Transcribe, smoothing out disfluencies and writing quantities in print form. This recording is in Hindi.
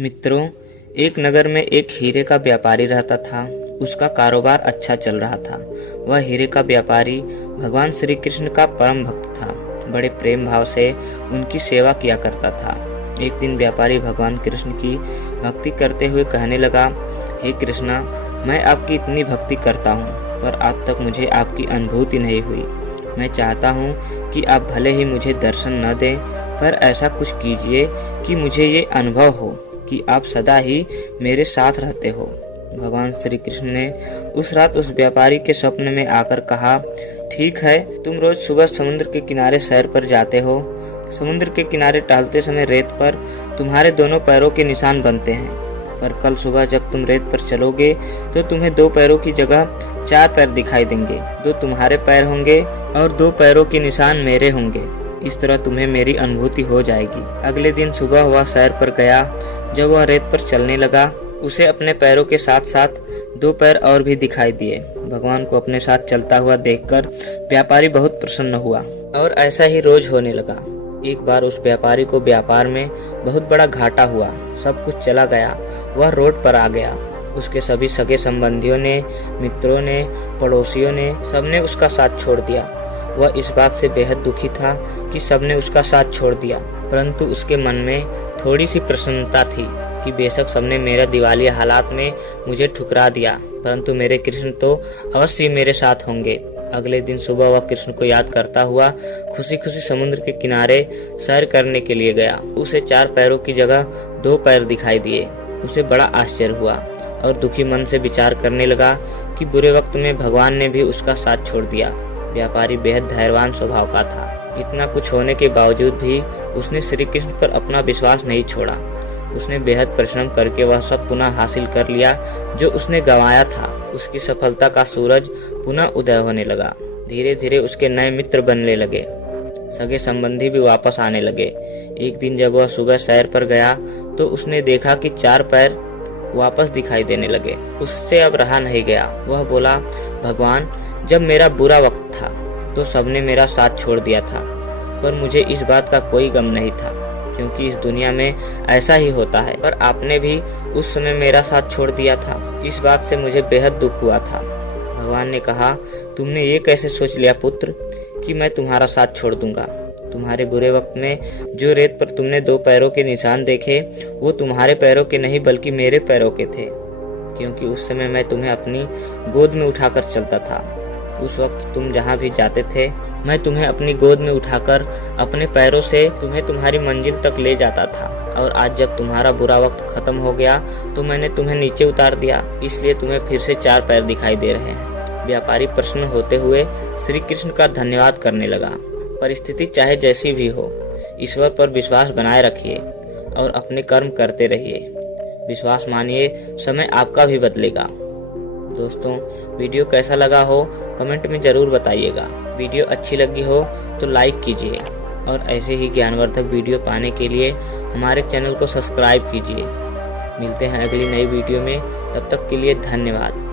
मित्रों, एक नगर में एक हीरे का व्यापारी रहता था। उसका कारोबार अच्छा चल रहा था। वह हीरे का व्यापारी भगवान श्री कृष्ण का परम भक्त था। बड़े प्रेम भाव से उनकी सेवा किया करता था। एक दिन व्यापारी भगवान कृष्ण की भक्ति करते हुए कहने लगा, हे कृष्णा, मैं आपकी इतनी भक्ति करता हूँ, पर आज तक मुझे आपकी अनुभूति नहीं हुई। मैं चाहता हूँ कि आप भले ही मुझे दर्शन न दें, पर ऐसा कुछ कीजिए कि मुझे ये अनुभव हो कि आप सदा ही मेरे साथ रहते हो। भगवान श्री कृष्ण ने उस रात उस व्यापारी के स्वप्न में आकर कहा, ठीक है, तुम रोज सुबह समुद्र के किनारे सैर पर जाते हो। समुद्र के किनारे टहलते समय रेत पर तुम्हारे दोनों पैरों के निशान बनते हैं, पर कल सुबह जब तुम रेत पर चलोगे तो तुम्हें 2 पैरों की जगह 4 पैर दिखाई देंगे। 2 तुम्हारे पैर होंगे और 2 पैरों के निशान मेरे होंगे। इस तरह तुम्हें मेरी अनुभूति हो जाएगी। अगले दिन सुबह वह सैर पर गया। जब वह रेत पर चलने लगा, उसे अपने पैरों के साथ साथ 2 पैर और भी दिखाई दिए। भगवान को अपने साथ चलता हुआ देखकर व्यापारी बहुत प्रसन्न हुआ और ऐसा ही रोज होने लगा। एक बार उस व्यापारी को व्यापार में बहुत बड़ा घाटा हुआ। सब कुछ चला गया। वह रोड पर आ गया। उसके सभी सगे संबंधियों ने, मित्रों ने, पड़ोसियों ने, सबने उसका साथ छोड़ दिया। वह इस बात से बेहद दुखी था कि सबने उसका साथ छोड़ दिया, परंतु उसके मन में थोड़ी सी प्रसन्नता थी कि बेशक सबने मेरे दिवालिया हालात में मुझे ठुकरा दिया, परंतु मेरे कृष्ण तो अवश्य मेरे साथ होंगे। अगले दिन सुबह वह कृष्ण को याद करता हुआ खुशी खुशी समुद्र के किनारे सैर करने के लिए गया। उसे 4 पैरों की जगह 2 पैर दिखाई दिए। उसे बड़ा आश्चर्य हुआ और दुखी मन से विचार करने लगा कि बुरे वक्त में भगवान ने भी उसका साथ छोड़ दिया। व्यापारी बेहद धैर्यवान स्वभाव का था। इतना कुछ होने के बावजूद भी उसने श्री कृष्ण पर अपना विश्वास नहीं छोड़ा। उसने बेहद परिश्रम करके वह सब पुनः हासिल कर लिया जो उसने गंवाया था। उसकी सफलता का सूरज पुनः उदय होने लगा। धीरे धीरे उसके नए मित्र बनने लगे। सगे संबंधी भी वापस आने लगे। एक दिन जब वह सुबह सैर पर गया तो उसने देखा कि 4 पैर वापस दिखाई देने लगे। उससे अब रहा नहीं गया। वह बोला, भगवान, जब मेरा बुरा वक्त था तो सबने मेरा साथ छोड़ दिया था, पर मुझे इस बात का कोई गम नहीं था, क्योंकि इस दुनिया में ऐसा ही होता है। पर आपने भी उस समय मेरा साथ छोड़ दिया था। इस बात से मुझे बेहद दुख हुआ था। भगवान ने कहा, तुमने ये कैसे सोच लिया पुत्र कि मैं तुम्हारा साथ छोड़ दूंगा? तुम्हारे बुरे वक्त में जो रेत पर तुमने 2 पैरों के निशान देखे, वो तुम्हारे पैरों के नहीं बल्कि मेरे पैरों के थे, क्योंकि उस समय मैं तुम्हें अपनी गोद में उठाकर चलता था। उस वक्त तुम जहाँ भी जाते थे, मैं तुम्हें अपनी गोद में उठाकर अपने पैरों से तुम्हें तुम्हारी मंजिल तक ले जाता था। और आज जब तुम्हारा बुरा वक्त खत्म हो गया तो मैंने तुम्हें नीचे उतार दिया, इसलिए तुम्हें फिर से 4 पैर दिखाई दे रहे हैं। व्यापारी प्रसन्न होते हुए श्री कृष्ण का धन्यवाद करने लगा। परिस्थिति चाहे जैसी भी हो, ईश्वर पर विश्वास बनाए रखिए और अपने कर्म करते रहिए। विश्वास मानिए, समय आपका भी बदलेगा। दोस्तों, वीडियो कैसा लगा हो कमेंट में जरूर बताइएगा। वीडियो अच्छी लगी हो तो लाइक कीजिए और ऐसे ही ज्ञानवर्धक वीडियो पाने के लिए हमारे चैनल को सब्सक्राइब कीजिए। मिलते हैं अगली नई वीडियो में, तब तक के लिए धन्यवाद।